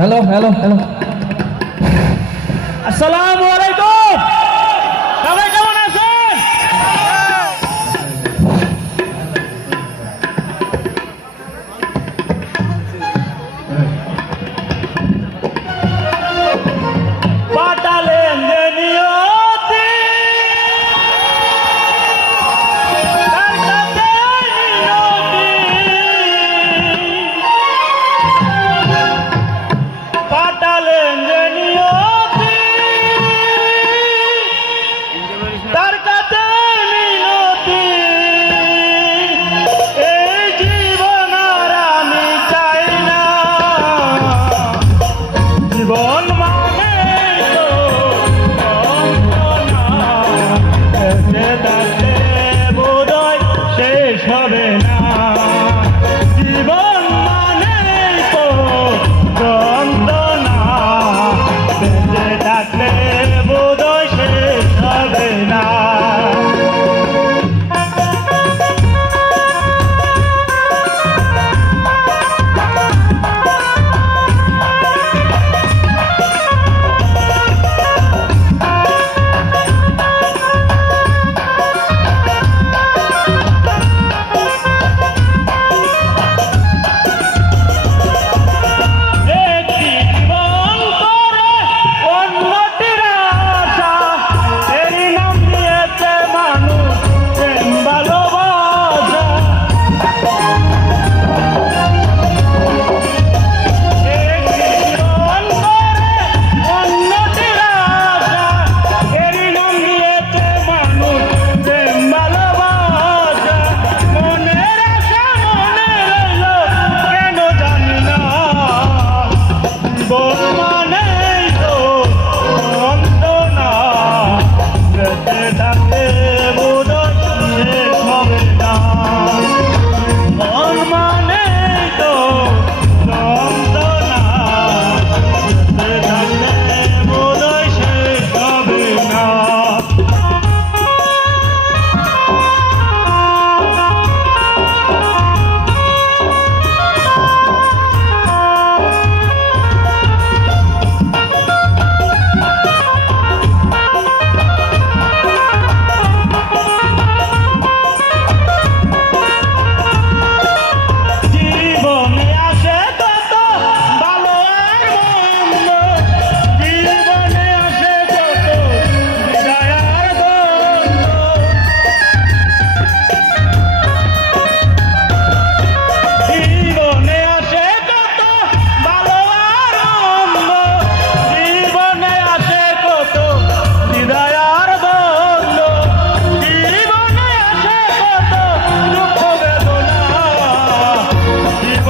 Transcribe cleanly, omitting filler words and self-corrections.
Hello hello hello, আসসালামু আলাইকুম। সবাই কেমন আছেন? পাঠালেন যে নিয়তি, তার কাছে মিনতি। পাঠালেন যে নিয়তি, তার কাছে মিনতি। এই জীবন আর আমি চাই না, জীবন মানে তো যন্ত্রণা। বেঁচে থাকলে বোধহয় শেষ হবে না, জীবন মানে তো যন্ত্রণা। বেঁচে থাকলে বোধহয় শেষ হবে না। একটি জীবন করে অন্যটির আশা, এরই নাম দিয়েছে মানুষ প্রেম ভালোবাসা। একটি জীবন করে অন্যটির আশা, এরই নাম দিয়েছে মানুষ প্রেম ভালোবাসা। মনের আশা মনে রইল কেন জানি না, জীবন মানেই তো যন্ত্রণা। বেঁচে থাকলে বোধহয় শেষ হবে না, জীবন মানেই তো যন্ত্রণা। বেঁচে থাকলে বোধহয় শেষ হবে না। জীবনে আসে কত ভালো আর মন্দ, জীবনে আসে কত বিদায় আর দ্বন্দ্ব। জীবনে আসে কত ভালো আর মন্দ, জীবনে আসে কত বিদায় আর দ্বন্দ্ব। জীবনে আসে কত দুঃখ বেদনা, জীবন